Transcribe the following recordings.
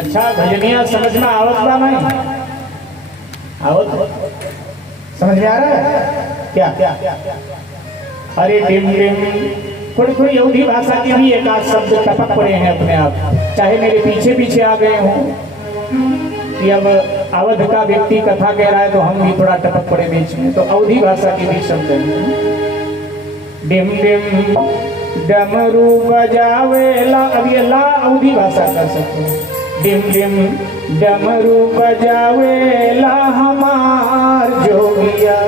अच्छा भजनिया समझ में आवत बा नहीं आवत समझ में आ रहा है क्या अरे टिम टिम थोड़ी थोड़ी यहूदी भाषा के भी एक आध शब्द टपक पड़े हैं अपने आप, चाहे मेरे पीछे पीछे आ गए हों कि अब अवध का व्यक्ति कथा कह रहा है तो हम भी थोड़ा टपक पड़े बीच में, तो अवधी भाषा के भी शब्द हैं। डिम डिम डमरू बजावेला, अब ये ला अवधी भाषा कर सकते हैं। डिम डिम डमरू बजावेला हमार जोगिया।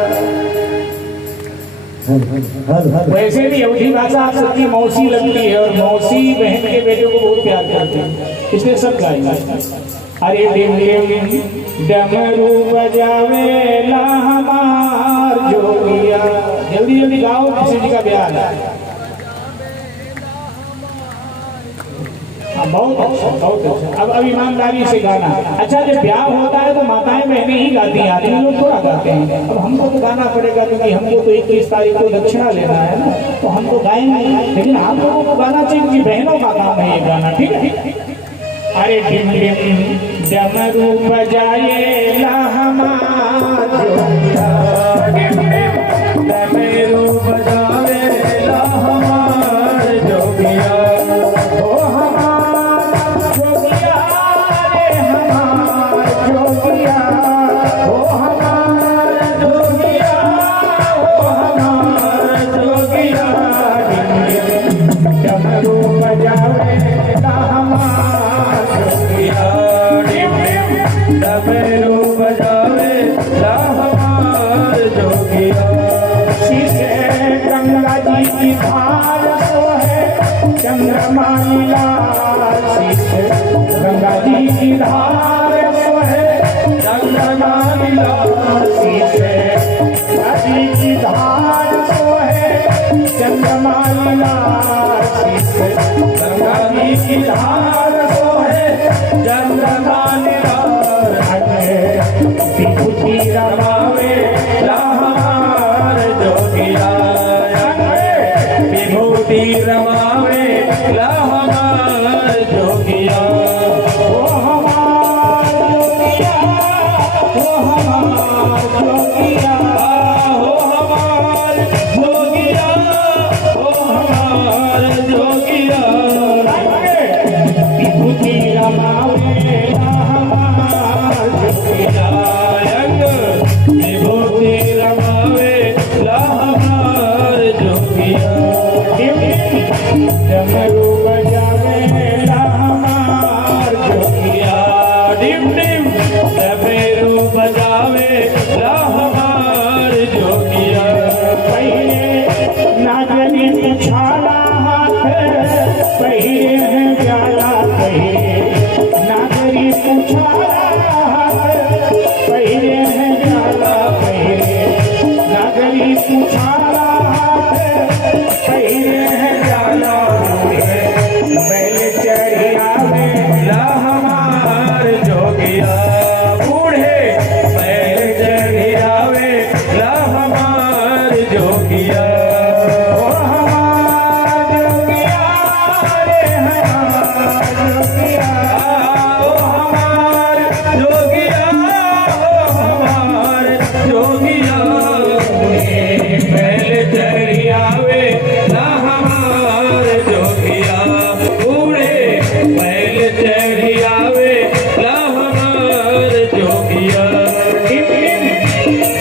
वैसे भी अवधी भाषा आप सबकी मौसी लगती है और मौसी बहन के बेटे को बहुत प्यार करते हैं, इसलिए सब गाएंगे। अरे डिम डिम डमरू बजावेला हमार जोगिया। जल्दी जल्दी गाओ, किसी जी का ब्याह है। बहुत अच्छा बहुत अच्छा। अब ईमानदारी से गाना। अच्छा जब ब्याह होता है तो माताएं बहनें ही गाती हैं, आदमी लोग थोड़ा गाते हैं। अब हमको तो गाना पड़ेगा क्योंकि हमको तो 21 तारीख को दक्षिणा लेना है ना, तो हम तो गाएंगे, लेकिन आप लोगों को गाना चाहिए क्योंकि बहनों का काम है ये गाना, ठीक है। अरे डिम डिम डमरू बजाएला हमार जोगिया। डिम डिम डमरू बजाएला हमार जोगिया। ओ हमार जोगिया रे हमार जोगिया। ओ हमार जोगिया, ओ हमार जोगिया। डिम डिम डमरू बजाएला हमार जोगिया। डिम डिम डमरू बजाएला हमार जोगिया। शीशे गंगा जी की धार सो है चंद्रमा नीलाल। शीशे गंगा जी की धार सो है चंद्रमा नीलाल। शीशे गंगा जी की धार सो है चंद्रमा नीलाल। शीशे गंगा जी की धार सो है चंद्रमा नीलाल। विभूति रमावेला हमार जोगिया। विभूति रमावेला हमार जोगिया। ओ हमार जोगिया, ओ हमार जोगिया। ओ हमार जोगिया, ओ हमार जोगिया। विभूति रमावेला हमार जोगिया। विभूति रमावेला हमार जोगिया। डमरू बजावेला हमार जोगिया। डिम डिम डमरू बजावेला हमार जोगिया। पहले नागनी पिछाड़ा हाथ पहिरे हैं प्याला। पहिरे नागरी पिछाड़ा हाथ पहिरे हैं प्याला। पहिरे नागरी पिछाड़ा हाथ पहिरे हैं प्याला। बैल चढ़िया वेला हमार जोगिया। बूढ़े बैल चढ़िया वेला हमार जोगिया। ओ हमार जोगिया रे हमार जोगिया। ओ हमार जोगिया, ओ हमार जोगिया। बैल चढ़िया वेला हमार जोगिया। बूढ़े बैल चढ़िया वेला हमार जोगिया।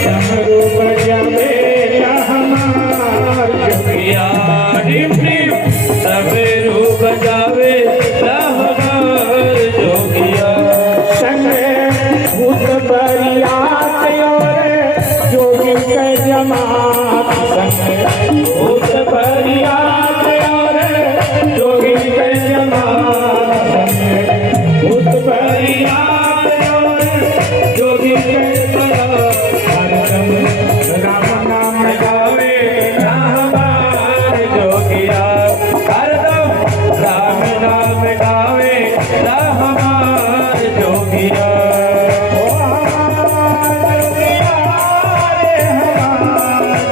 डमरू बजावेला हमार जोगिया। डिम डिम डमरू बजावेला हमार जोगिया। संग भूत बरियात और जोगी के जमात। संग भूत बरियात और जोगी के जमात। संग भूत बरियात और जोगी के जमात। हरदम राम नाम गावेला हमार जोगिया। हरदम राम नाम गावेला हमार जोगिया। ओ हमार जोगिया रे हमार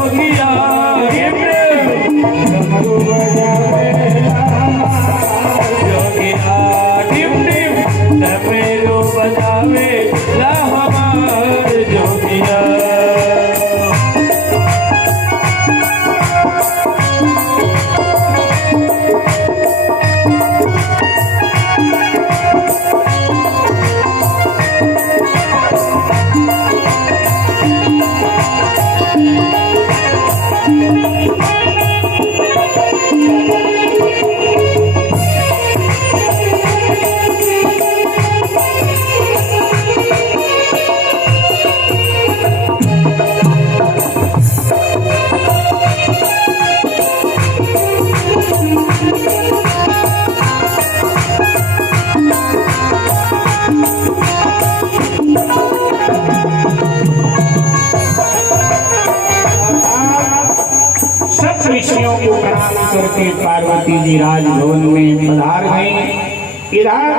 जोगिया डमरू बजावे जोगिया डिम डिम डमरू बजावे ला हमार जोगिया। ऋषियों को प्रणाम करके पार्वती जी राजभवन में पधार गई। इधर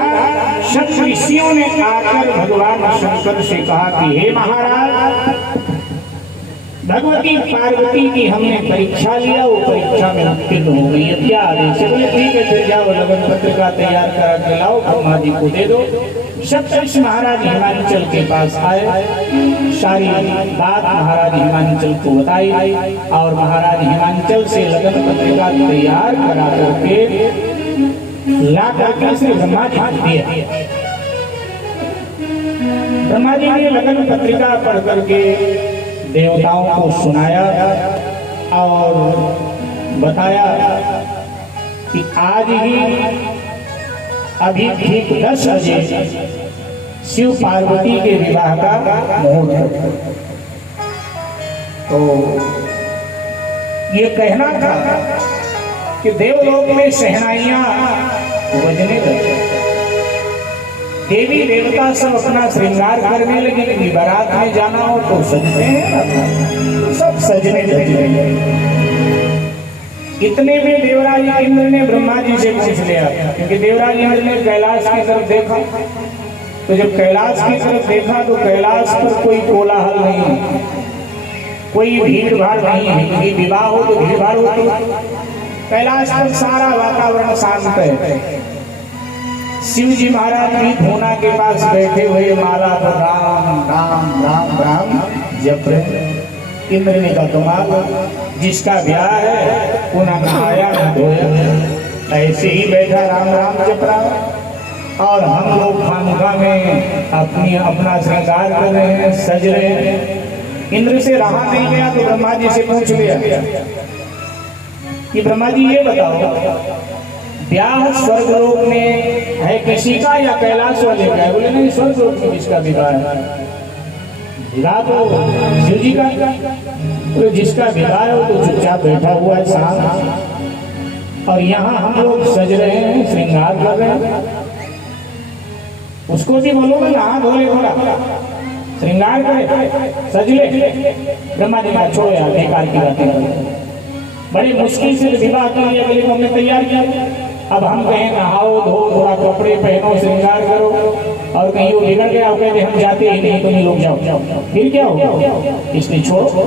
सप्त ऋषियों ने आकर भगवान शंकर से कहा कि हे महाराज, भगवती पार्वती की हमने परीक्षा लिया, वो परीक्षा में उत्तीर्ण हो गई, अब क्या आदेश है? बोले ठीक है, फिर जाओ लगन पत्रिका तैयार करा के लाओ, ब्रह्मा जी को दे दो। सप्तऋषि महाराज हिमांचल के पास आए, सारी बात महाराज हिमांचल को बताई और महाराज हिमांचल से लगन पत्रिका तैयार करा करके ला करके श्री ब्रह्मा जी को दिया। ब्रह्मा जी ने लगन पत्रिका पढ़ करके देवताओं को सुनाया और बताया कि आज ही अभी ठीक 10 बजे शिव पार्वती के विवाह का मुहूर्त है। तो ये कहना था कि देवलोक में शहनाइयां बजने लगी, देवी देवता सब अपना श्रृंगार करने लगे कि बारात में जाना हो तो सजते हैं, सब सजने लगे। इतने में देवराज इंद्र ने ब्रह्मा जी से पूछ लिया, क्योंकि देवराज इंद्र ने कैलाश की तरफ देखा, तो जब कैलाश की तरफ देखा तो कैलाश पर कोई कोलाहल नहीं, कोई भीड़ भाड़ नहीं है, क्योंकि विवाह हो तो भीड़ भाड़ होती है। कैलाश पर सारा वातावरण शांत है। शिव जी महाराज भी धूना के पास बैठे हुए माला पर राम राम राम राम जप रहे। इंद्र ने कहा कमाल, जिसका ब्याह है वो ना नहाया ना धोया, ऐसे ही बैठा राम राम जप रहा, और हम लोग खानका में अपना श्रृंगार कर रहे हैं, सज रहे हैं। इंद्र से रहा नहीं गया तो ब्रह्मा जी से पूछ लिया कि ब्रह्मा जी ये बताओ, ब्याह स्वर्गलोक में है किसी का या कैलाश वाले का है? बोले नहीं, स्वर्गलोक में जिसका विवाह है, विवाह तो शिव जी का, तो जिसका विवाह है तो चुपचाप बैठा हुआ है शांत, और यहाँ हम लोग सज रहे हैं, श्रृंगार कर रहे हैं। उसको भी बोलो ना धोले थोड़ा, श्रृंगार करे, सज ले। ब्रह्मा जी का छोड़ो यार, बेकार की बातें, बड़ी मुश्किल से विवाह के लिए अगले को हमने तैयार किया, अब हम कहें नहाओ धो, थोड़ा कपड़े पहनो, श्रृंगार करो, और कहीं वो बिगड़ गया, कहते हम जाते ही नहीं, तुम लोग जाओ, फिर क्या होगा? इसलिए छोड़ो,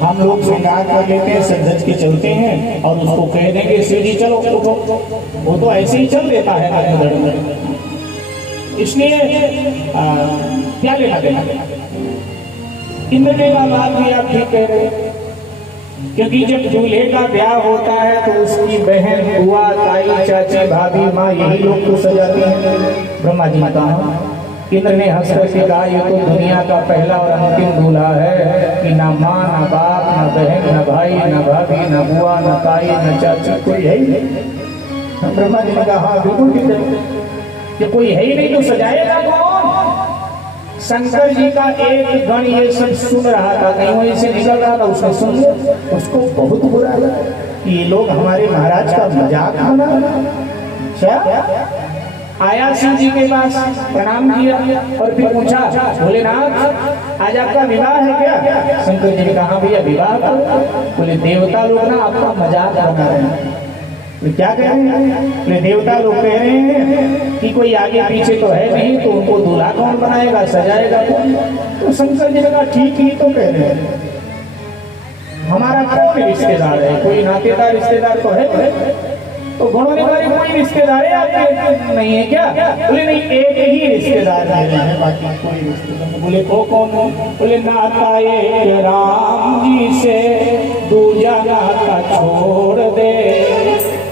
हम लोग श्रृंगार कर लेते हैं, सज के चलते हैं, और उसको कह देंगे शिव जी चलो उठो, वो तो ऐसे ही चल देता है उधर उधर। इसलिए क्या लेना देना। इंद्र ने का बात भी आप ठीक कह रहे हैं, क्योंकि जब दूल्हे का ब्याह होता है तो उसकी बहन, बुआ, ताई, चाची, भाभी, माँ, यही लोग तो सजाती हैं। ब्रह्मा जी कहा, इंद्र ने हंस कर कहा, ये तो दुनिया का पहला और अंतिम दूल्हा है कि ना माँ, ना बाप, ना बहन, ना भाई, ना भाभी, ना बुआ, ना ताई, ना चाची, कोई है ही नहीं। ब्रह्मा जी ने कहा, बिल्कुल ठीक है, कि कोई है ही नहीं तो सजाएगा कौन? शंकर जी का एक गण ये सब सुन रहा था, कहीं वहीं से निकल रहा था, उसने सुन लिया, उसको बहुत बुरा लगा कि ये लोग हमारे महाराज का मजाक बना। आया शिव जी के पास, प्रणाम किया और फिर पूछा, भोलेनाथ आज आपका विवाह है क्या? शंकर जी ने कहा, भैया विवाह था। बोले देवता लोग ना आपका मजाक बना रहे हैं। क्या कह रहे हैं? देवता लोग कह रहे हैं कि कोई आगे पीछे तो है नहीं, तो उनको दूल्हा कौन बनाएगा, सजाएगा कौन? तो शंकर जी ने कहा, ठीक ही तो कह रहे हैं, हमारा कौन रिश्तेदार है? कोई नातेदार रिश्तेदार तो है? तो गणों ने कहा कोई रिश्तेदार है आपके नहीं है क्या? बोले नहीं, एक ही रिश्तेदार है, बाकी कोई रिश्तेदार। बोले वो कौन है? बोले नाता एक राम जी से दूजा नाता छोड़ दे,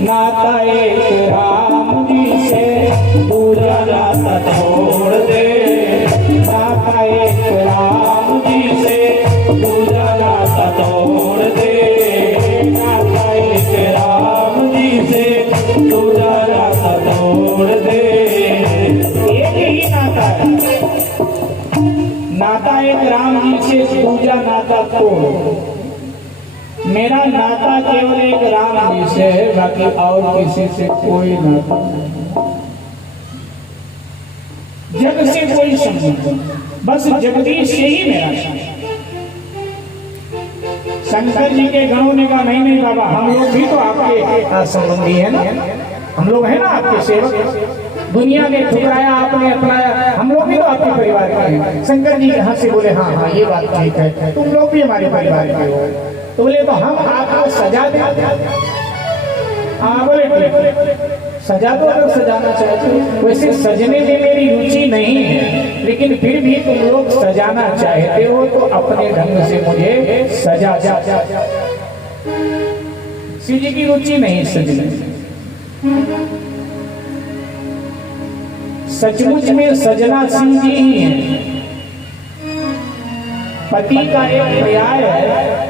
नाता एक राम जी से दूजा नाता छोड़ दे, नाता एक राम जी से दूजा नाता छोड़ दे, नाता एक राम जी से दूजा नाता छोड़ दे। एक ही नाता है, नाता एक राम जी से दूजा नाता तोड़। मेरा नाता केवल एक राम जी से है, बाकी और किसी से कोई नाता नहीं, जग से कोई संबंध, बस जगदीश से ही मेरा संबंध। शंकर जी के गणों ने कहा नहीं नहीं बाबा, हम लोग भी तो आपके संबंधी है ना, हम लोग है ना आपके सेवक, दुनिया ने ठुकराया आपने अपनाया, हम लोग भी तो आपके परिवार के हैं। शंकर जी यहाँ से बोले हाँ हाँ ये बात ठीक है, तुम लोग भी हमारे परिवार के हो। तो बोले तो हम आपको सजा दें? हाँ बोले ठीक, सजा तो अगर सजाना चाहते हो, वैसे सजने में मेरी रुचि नहीं है, लेकिन फिर भी तुम लोग सजाना चाहते हो तो अपने ढंग से मुझे सजा जा। शिव जी की रुचि नहीं सजने में, सचमुच में सजना शिव जी ही है। पति का एक पर्याय है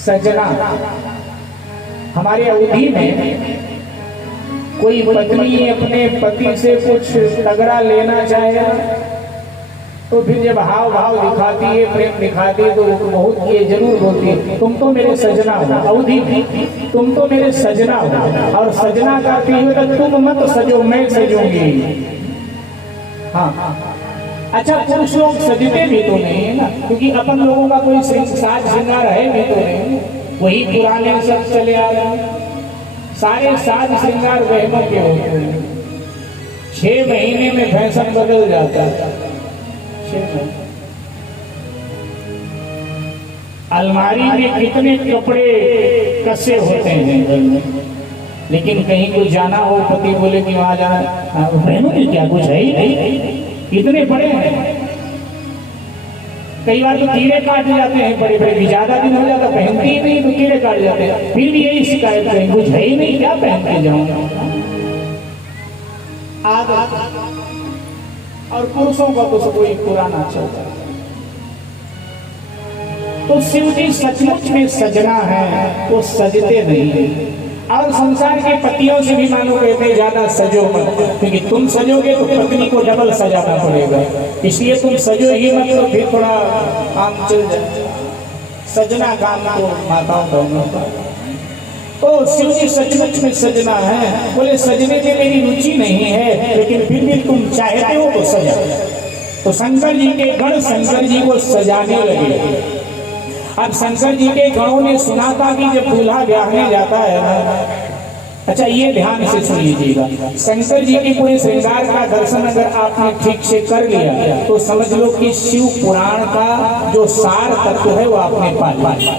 सजना। हमारे अवधि में कोई पत्नी अपने पति से कुछ तगड़ा लेना चाहे तो फिर जब हाव भाव दिखाती है, प्रेम दिखाती है, तो बहुत ये जरूर बोलती है तुम तो मेरे सजना हो। अवधि तुम तो मेरे सजना हो, और सजना का अर्थ तुम मत सजो मैं सजूंगी। हाँ अच्छा, पुरुष लोग सजते भी तो नहीं है ना, क्योंकि अपन लोगों का कोई साज श्रृंगार है भी तो नहीं, वही पुराने सब चले आ रहे हैं। सारे साज श्रृंगार बहनों के होते हैं, 6 महीने में फैशन बदल जाता है। अलमारी में कितने कपड़े कसे होते हैं घर में, लेकिन कहीं कुछ जाना हो, पति बोले कि वहां जाना, बहनों की क्या कुछ है ही नहीं, इतने बड़े हैं। कई बार तो कीड़े काट जाते हैं बड़े बड़े, भी ज्यादा दिन हो जाता पहनती ही नहीं तो कीड़े काट जाते हैं, फिर भी यही शिकायत करें कुछ है ही नहीं, क्या पहन के जाऊंगा। और पुरुषों का तो कोई पुराना चलता है। तो शिव जी सचमुच में सजना है, वो सजते नहीं। और संसार के पतियों से भी मानो कहते ज्यादा सजो मत, क्योंकि तुम सजोगे तो पत्नी को डबल सजाना पड़ेगा, इसलिए तुम सजो ही मत, तो फिर थोड़ा काम चल जाए। सजना काम तो माताओं का। तो शिव जी सचमुच में सजना है। बोले सजने में मेरी रुचि नहीं है, लेकिन फिर भी तुम चाहते हो तो सजा। तो शंकर जी के गण शंकर जी को सजाने लगे। अब शंकर जी के गणों ने सुना था कि जब दूल्हा ब्याहने जाता है ना, अच्छा ये ध्यान से सुन लीजिएगा, शंकर जी के पूरे श्रृंगार का दर्शन अगर आपने ठीक से कर लिया तो समझ लो कि शिव पुराण का जो सार तत्व है वो आपने पा लिया।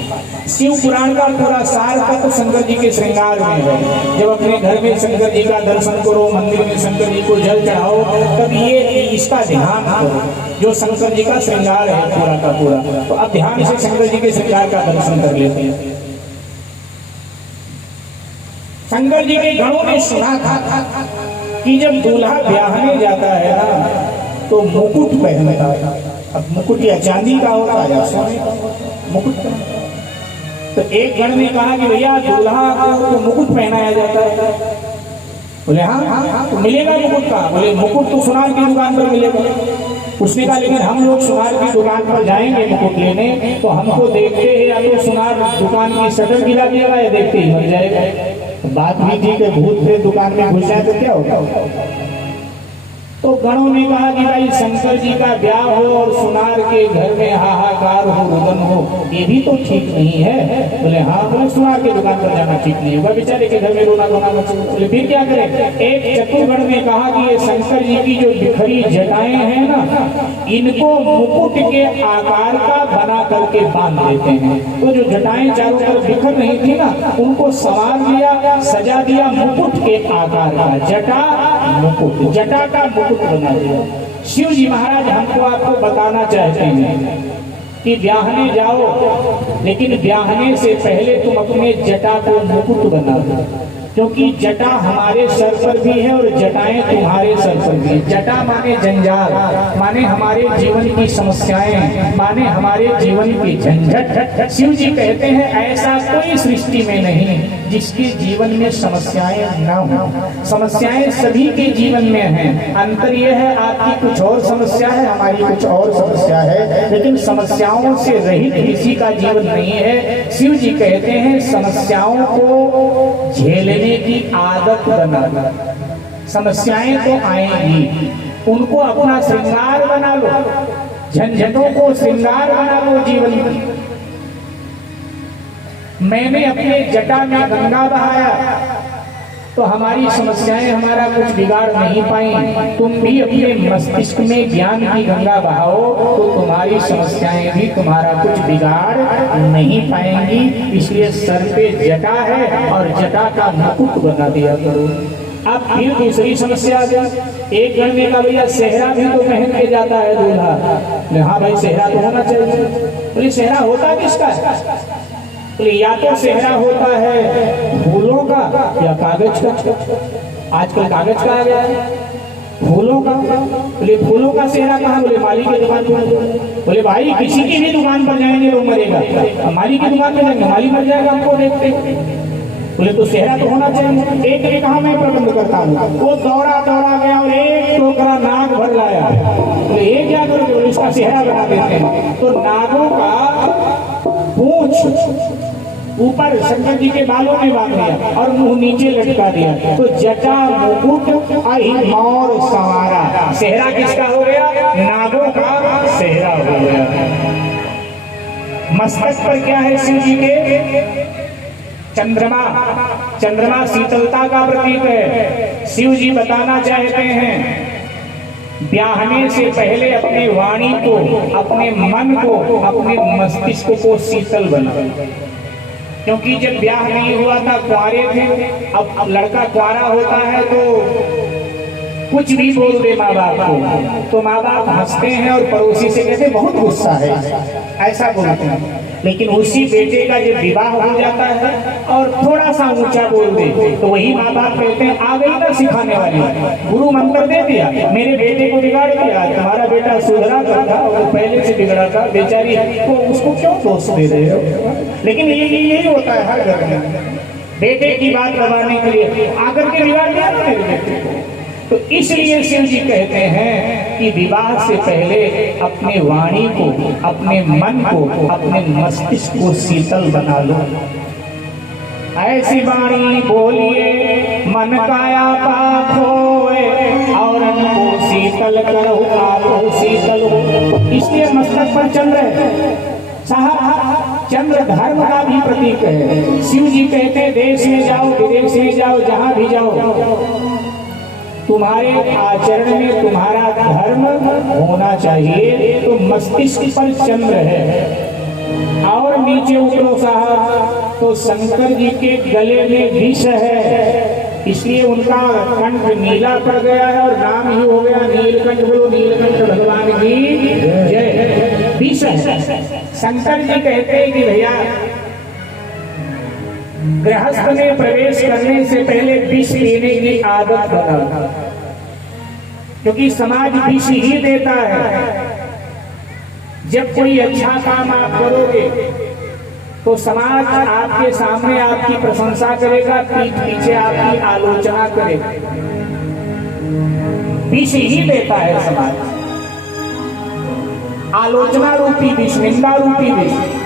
शिव पुराण का पूरा सार तत्व शंकर जी के श्रृंगार में है। जब अपने घर में शंकर जी का दर्शन करो, मंदिर में शंकर जी को जल चढ़ाओ, तब ये इसका ध्यान करो जो शंकर जी का श्रृंगार है पूरा का पूरा। तो अब ध्यान से शंकर जी के श्रृंगार का दर्शन कर लेते हैं। शंकर जी के गणों ने सुना था कि जब दूल्हा ब्याहने जाता है ना तो मुकुट पहनता है। अब मुकुट या चांदी का होता है या सोने का मुकुट। तो एक गण ने कहा कि भैया दूल्हा को तो मुकुट पहनाया जाता है। बोले हाँ तो मिलेगा मुकुट का? बोले मुकुट तो सुनार की दुकान पर मिलेगा। उसने कहा लेकिन हम लोग सुनार की दुकान पर जाएंगे मुकुट लेने तो हमको देखते हैं या तो सुनार दुकान की शटर गिरा दिया या देखते ही मर जाएगा। बात भी थी कि भूत फिर दुकान में घुस जाए तो क्या होगा। तो गणों ने कहा कि भाई शंकर जी का ब्याह हो और सुनार के घर में हाहाकार हो, रुदन हो, ये भी तो ठीक नहीं है। बोले हाँ, बोले सुनार की दुकान पर जाना ठीक नहीं होगा, बेचारे के घर में रोना धोना मच। बोले फिर क्या करें? एक चतुर्गण ने कहा कि ये शंकर जी की जो बिखरी जटाएं हैं ना, इनको मुकुट के आकार का बना करके बांध देते हैं। तो जो जटाएं चारों तरफ बिखर रही थी ना, उनको संवार लिया, सजा दिया मुकुट के आकार का, जटा मुकुट, जटा का मुकुट बना दिया। शिव जी महाराज हमको आपको बताना चाहते हैं कि ब्याहने जाओ, लेकिन ब्याहने से पहले तुम अपने जटा को मुकुट बना दो, क्योंकि जटा हमारे सर पर भी है और जटाएं तुम्हारे सर पर भी। जटा माने जंजाल, माने हमारे जीवन की समस्याएं, माने हमारे जीवन की झंझट। शिव जी कहते हैं ऐसा कोई सृष्टि में नहीं जिसके जीवन में समस्याएं न हो। समस्याएं सभी के जीवन में हैं, अंतर यह है आपकी कुछ और समस्या है, हमारी कुछ और समस्या है, लेकिन समस्याओं से रहित किसी का जीवन नहीं है। शिव जी कहते हैं समस्याओं को झेलने की आदत बना, समस्याएं तो आएंगी, उनको अपना श्रृंगार बना लो, झंझटों को श्रृंगार बना लो जीवन में। मैंने अपने जटा में गंगा बहाया तो हमारी समस्याएं हमारा कुछ बिगाड़ नहीं पाई। तुम भी अपने मस्तिष्क में ज्ञान की गंगा बहाओ तो तुम्हारी समस्याएं भी तुम्हारा कुछ बिगाड़ नहीं पाएंगी। इसलिए सर पे जटा है और जटा का मुकुट बना दिया करो। अब फिर दूसरी समस्या आ गई। एक गणने का भैया सेहरा भी तो पहन के जाता है दूल्हा। हाँ भाई सेहरा तो होना चाहिए। बोले सेहरा होता किसका है? या तो सेहरा होता है फूलों का या कागज का। आजकल कागज का आ गया है, फूलों का। बोले फूलों का सेहरा कहाँ? बोले माली की दुकान पर। बोले भाई किसी की भी दुकान पर जाएंगे वो मरेगा, माली की दुकान पर जाएंगे माली मर जाएगा हमको देखते। बोले तो सेहरा तो होना चाहिए। एक ने कहा मैं प्रबंध करता हूँ, वो दौड़ा दौड़ा गया और एक टोकरा नाग भर लाया। बोले ये क्या करोगे? बोले इसका सेहरा बना देते हैं। तो नागों का पूंछ ऊपर शंकर जी के बालों में बांध दिया और मुंह नीचे लटका दिया। तो जटा मुकुट और सवारा, सेहरा किसका हो गया? नागों का सेहरा हो गया। मस्तक पर क्या है शिव जी के? चंद्रमा। चंद्रमा शीतलता का प्रतीक है। शिव जी बताना चाहते हैं ब्याहने से पहले अपनी वाणी को, अपने मन को, अपने मस्तिष्क को शीतल बना। क्योंकि जब ब्याह नहीं हुआ था कुंवारे थे, अब लड़का कुंवारा होता है तो कुछ भी बोल दे माँ बाप को तो माँ बाप हंसते हैं और पड़ोसी से कहते बहुत गुस्सा है, ऐसा बोलते हैं। लेकिन उसी बेटे का जब विवाह हो जाता है और थोड़ा सा ऊंचा बोल दे तो वही माँ बाप कहते हैं आ गई ना सिखाने वाली, गुरु मंत्र दे दिया, मेरे बेटे को बिगाड़ दिया। तुम्हारा बेटा सुधरा था, वो पहले से बिगड़ा था, बेचारी को उसको क्यों दोष दे रहे हो? लेकिन यही होता है हर घर में, बेटे की बात दबाने के लिए आकर के बिगाड़ दिया ना मेरे बेटे को। तो इसलिए शिव जी कहते हैं कि विवाह से पहले अपने वाणी को, अपने मन को, अपने मस्तिष्क को शीतल बना लो। ऐसी वाणी बोलिए मन काया पाप होए और को शीतल करो आपो शीतल हो। इसलिए मस्तक पर चंद्र है साहब, चंद्र धर्म का भी प्रतीक है। शिव जी कहते हैं देश में जाओ विदेश में जाओ जहां भी जाओ तुम्हारे आचरण में तुम्हारा धर्म होना चाहिए। तो मस्तिष्क पर चंद्र है और नीचे उतरो साहब तो शंकर जी के गले में विष है, इसलिए उनका कंठ नीला पड़ गया है और नाम ही हो गया नीलकंठ। बोलो नीलकंठ भगवान की जय। विष है। शंकर जी कहते हैं कि भैया गृहस्थ में प्रवेश करने से पहले विष पीने की आदत बना, क्योंकि समाज विष ही देता है। जब कोई अच्छा काम आप करोगे तो समाज आपके सामने आपकी प्रशंसा करेगा, पीठ पीछे आपकी आलोचना करेगा। विष ही देता है समाज, आलोचना रूपी विष, निंदा रूपी विष।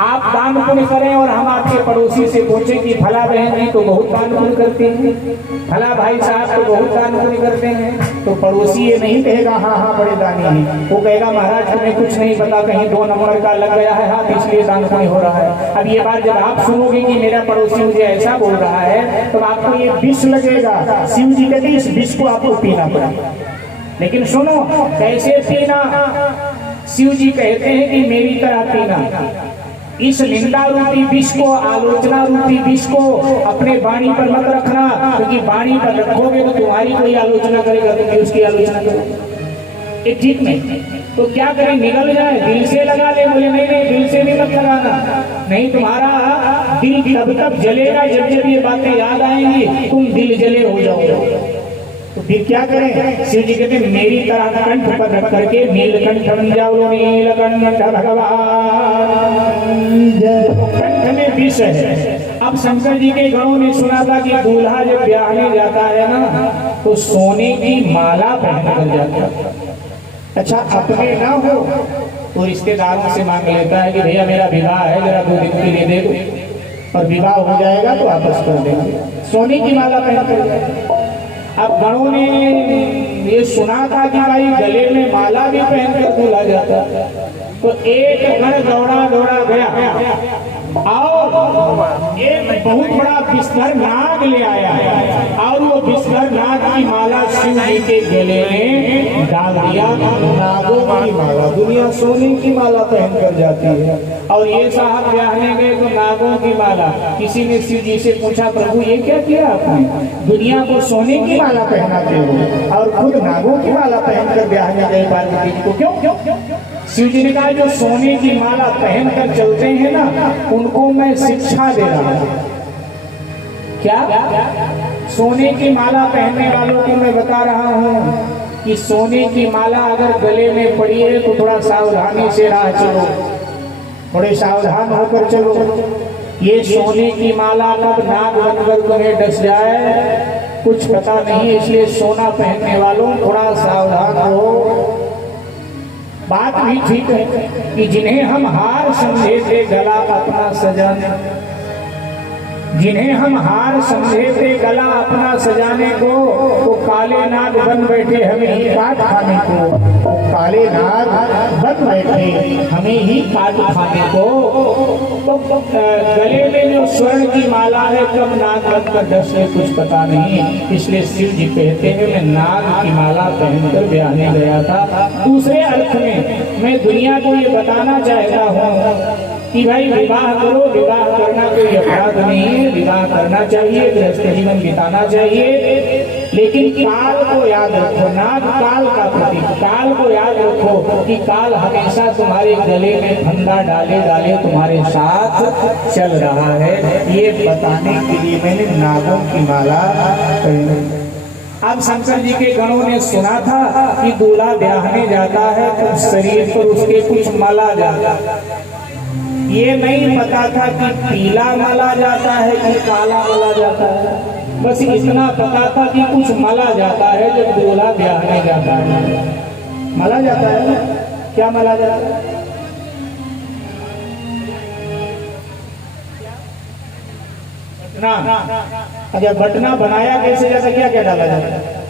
आप दान पुण्य करें और हम आपके पड़ोसी से पूछें कि फला बहन जी तो बहुत दान पुण्य करते हैं, फला भाई साहब तो बहुत दान पुण्य करते हैं, तो पड़ोसी ये नहीं कहेगा हाँ हाँ बड़े दानी हैं, वो कहेगा महाराज तुम्हें कुछ नहीं पता, कहीं 2 नंबर का लग गया है हाथ इसलिए दान पुण्य हो रहा है। अब ये बात जब आप सुनोगे कि मेरा पड़ोसी मुझे ऐसा बोल रहा है तो आपको ये विष लगेगा। शिव जी कहते इस विष को आपको पीना पड़ा। लेकिन सुनो कैसे पीना, शिव जी कहते हैं कि मेरी तरह पीना, इस निंदा रूपी विष को, आलोचना रूपी विष को अपने वाणी पर मत रखना, क्योंकि वाणी पर रखोगे तो तुम्हारी कोई आलोचना करेगा, तुम उसकी आलोचना करो, ये ठीक नहीं। तो क्या करें, निगल जाए, दिल से लगा ले। बोले नहीं नहीं, दिल से नहीं मत लगाना, नहीं तुम्हारा दिल तब तक जलेगा जब जब ये बातें याद आएंगी, तुम दिल जले हो जाओगे। तो फिर क्या करें, शिव जी कहते मेरी तरह कंठ पर रख करके नीलकंठ बन जाओ। नीलकंठ भगवान, कंठ में विष है। अब शंकर जी के गणों ने सुना था कि दूल्हा जब ब्याहने जाता है ना तो सोने की माला पहन कर जाता है। अच्छा, अपने ना हो तो रिश्तेदारों से मांग लेता है कि भैया मेरा विवाह है, जरा 2 दिन के लिए दे दो, और विवाह हो जाएगा तो वापस कर देंगे। सोने की माला पहन कर। अब गणों ने ये सुना था कि भाई गले में माला भी पहनकर दूल्हा जाता, तो एक गण दौड़ा गया और एक बहुत बड़ा बिस्तर नाग ले आया, और वो बिस्तर नाग की माला शिव जी के गले में डाल दिया। नागों की माला, दुनिया सोने की माला पहन कर जाती है, और ये साहब ब्याहने गए तो नागों की माला। किसी ने शिव जी से पूछा, प्रभु ये क्या किया आपने, दुनिया को सोने की माला पहनाते हो और खुद नागों की माला पहनकर ब्याहने गए पार्वती जी को, क्यों? शिव जी ने कहा जो सोने की माला पहन कर चलते हैं ना, उनको मैं शिक्षा दे रहा हूं। क्या? सोने की माला पहनने वालों को मैं बता रहा हूं कि सोने की माला अगर गले में पड़ी है तो थोड़ा सावधानी से राह चलो, थोड़े सावधान होकर चलो। ये सोने की माला कब नाग बनकर तुम्हें डस जाए कुछ पता नहीं, इसलिए सोना पहनने वालों थोड़ा सावधान हो। बात भी ठीक है कि जिन्हें हम हार समझे थे गला अपना सजाने, जिन्हें हम हार समझे थे गला अपना सजाने को, तो काले नाग बन बैठे हमें ही काट खाने को। तो काले नाग बन बैठे हमें ही काट खाने को। तो गले में जो स्वर्ण की माला है कब नाग बनकर डस है कुछ पता नहीं, इसलिए शिव जी कहते हैं मैं नाग की माला पहनकर ब्याहने गया था। दूसरे अर्थ में मैं दुनिया को ये बताना चाहता हूँ कि भाई विवाह करो, विवाह करना कोई अपराध नहीं है, विवाह करना चाहिए, गृहस्थ जीवन बिताना चाहिए, लेकिन काल को याद रखो। नाग काल का प्रतीक, काल को याद रखो कि काल हमेशा तुम्हारे गले में फंदा डाले डाले तुम्हारे साथ चल रहा है। ये बताने के लिए मैंने नागों की माला पहनी। अब शंकर जी के गणों ने सुना था कि दूल्हा ब्याहने जाता है तो शरीर पर उसके कुछ मला जाता, ये नहीं पता था कि पीला मला जाता है कि काला मला जाता है। बस इतना पता था कि कुछ मला जाता है जब दूल्हा ब्याहने जाता है। मला जाता है, क्या मला जाता है? बटना। अच्छा, बटना बनाया कैसे जाता, क्या क्या डाला जाता है?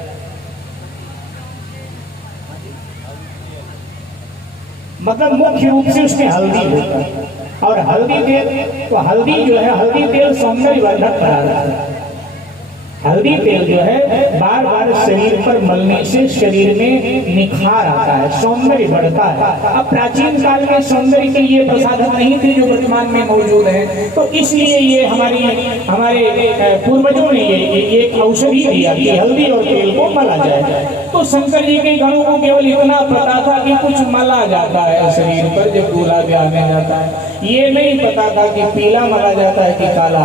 मतलब मुख्य रूप से उसमें हल्दी होता है, और हल्दी तेल, तो हल्दी जो है, हल्दी तेल सौंदर्यवर्धक पदार्थ है। हल्दी तेल जो है बार बार शरीर पर मलने से शरीर में निखार आता है, सौंदर्य बढ़ता है। अब प्राचीन काल में सौंदर्य के ये प्रसाधन नहीं थे जो वर्तमान में मौजूद है, तो इसलिए ये हमारे पूर्वजों ने ये एक औषधि दिया कि हल्दी और तेल को मला जाए। तो शंकर जी के गणों को केवल इतना पता था कि कुछ मला जाता है शरीर पर जब दूल्हा ब्याहने जाता है, ये नहीं पता था कि पीला मला जाता है कि काला।